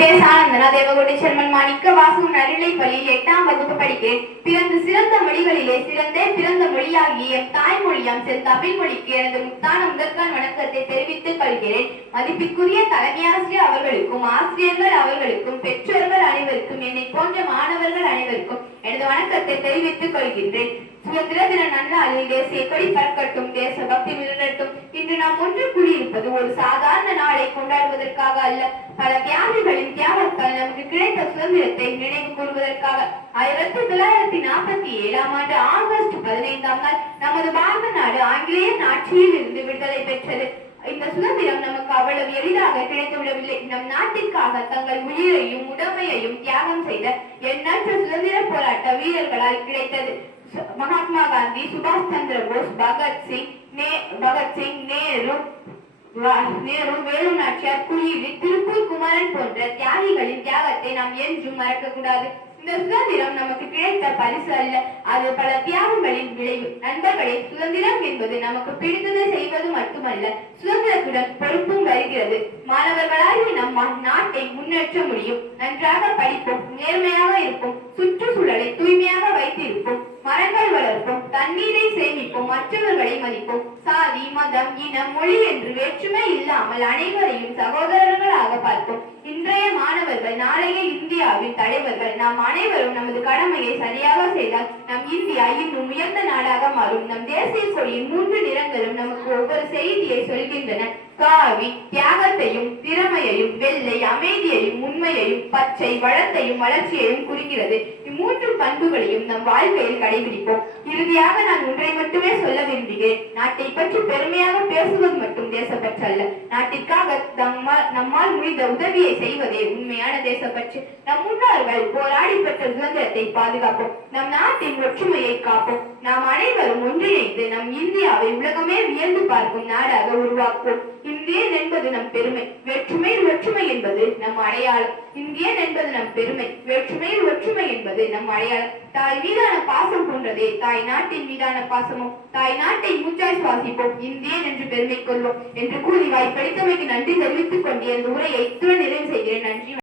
சானந்தனா தேவகோட்டை செல்வன் மாணிக்க வாசகம் நடுநிலை பள்ளியில் 8ஆம் வகுப்பு படிக்கிறேன். பிறந்து சிறந்த மொழிகளிலே சிறந்தே பிறந்த மொழியாகிய எம் தாய்மொழியாம் தமிழ் மொழிக்கு எனது முத்தான முதற்கான வணக்கத்தை தெரிவித்துக் கொள்கிறேன். மதிப்பிற்குரிய தலைமையாசிரியர் அவர்களுக்கும் ஆசிரியர்கள் அவர்களுக்கும் பெற்றோர்கள் அனைவருக்கும் என்னை போன்ற மாணவர்கள் அனைவருக்கும் எனது வணக்கத்தை தெரிவித்துக் கொள்கின்றேன். சுதந்திர தின நன்னாளில் தேசிய கொடி பறக்கட்டும், தேசபக்தி மிளரட்டும். இன்று நாம் ஒன்று கூடியிருப்பது ஒரு சாதாரண நாளை கொண்டாடுவதற்காக அல்ல, பல தியாகிகளின் தியாகத்தால் நமக்கு கிடைத்த சுதந்திரத்தை நினைவு கூறுவதற்காக. 1947ஆம் ஆண்டு ஆகஸ்ட் 15ஆம் நாள் நமது பாரத நாடு ஆங்கிலேயர் ஆட்சியில் இருந்து விடுதலை பெற்றது. இந்த சுதந்திரம் நமக்கு அவ்வளவு எளிதாக கிடைத்துவிடவில்லை. நம் நாட்டிற்காக தங்கள் உயிரையும் உடமையையும் தியாகம் செய்த எண்ணற்ற சுதந்திர போராட்ட வீரர்களால் கிடைத்தது. மகாத்மா காந்தி, சுபாஷ் சந்திர போஸ், பகத்சிங், நேரு, வேலு நாச்சியார், குயிலி, திருப்பூர் குமரன் போன்ற தியாகிகளின் தியாகத்தை நாம் என்றும் மறக்க கூடாது. இந்த சுதந்திரம் நமக்கு கிடைத்த பரிசு அல்ல, அது பல தியாகங்களின் விளைவு. நண்பர்களே, சுதந்திரம் என்பது நமக்கு பிடித்ததை செய்வது மட்டுமல்ல, சுதந்திரத்துடன் பொறுப்பும் வருகிறது. மாணவர்களாகி நம் நாட்டை முன்னேற்ற முடியும். நன்றாக படிப்போம், நேர்மையாக இருப்போம், சுற்றுச்சூழலை தூய்மையாக வைத்திருப்போம், மரங்கள் வளர்ப்போம், தண்ணீரை சேமிப்போம், மற்றவர்களை மதிப்போம். சாதி, மதம், இனம், மொழி என்று வேற்றுமை இல்லாமல் அனைவரையும் சகோதரர்களாக பார்ப்போம். இன்றைய மாணவர்கள் நாளைய இந்தியாவின் தலைவர்கள். நாம் அனைவரும் நமது கடமையை சரியாக செய்தால் நம் இந்தியா இன்னும் உயர்ந்த நாடாக மாறும். நம் தேசிய கொடியின் 3 நிறங்களும் நமக்கு ஒவ்வொரு செய்தியை சொல்கின்றன. காவி தியாகத்தையும் திறமையையும், வெள்ளை அமைதியையும் உண்மையையும், பச்சை வளத்தையும் வளர்ச்சியையும் குறிக்கிறது. இம்மூன்று பண்புகளையும் நம் வாழ்க்கையில் கடைபிடிப்போம். இறுதியாக நான் ஒன்றை மட்டுமே சொல்ல விரும்புகிறேன். நாட்டை பற்றி பெருமையாக பேசுவது மட்டும் தேசப்பற்று அல்ல, நாட்டிற்காக நம்மால் முடிந்த உதவியை செய்வதே உண்மையான தேசப்பற்று. நம் முன்னோர்கள் போராடி பெற்ற சுதந்திரத்தை பாதுகாப்போம், நம் நாட்டின் ஒற்றுமையை காப்போம். நாம் அனைவரும் ஒன்றிணைந்து நம் இந்தியாவை உலகமே வியந்து பார்க்கும் நாடாக உருவாக்குவோம். இந்தியன் என்பது நம் பெருமை, வேற்றுமையில் ஒற்றுமை என்பது நம் அடையாளம். இந்தியன் என்பது நம் பெருமை, வேற்றுமையில் ஒற்றுமை என்பது நம் அடையாளம். தாய் மீதான பாசம் போன்றதே தாய் நாட்டின் மீதான பாசமும். தாய் நாட்டை மூச்சாய் சுவாசிப்போம், இந்தியன் என்று பெருமை கொள்வோம் என்று கூறி வாய்ப்பளித்தமைக்கு நன்றி தெரிவித்துக் கொண்டு எனது உரையை இத்துடன் நிறைவு செய்கிறேன். நன்றி.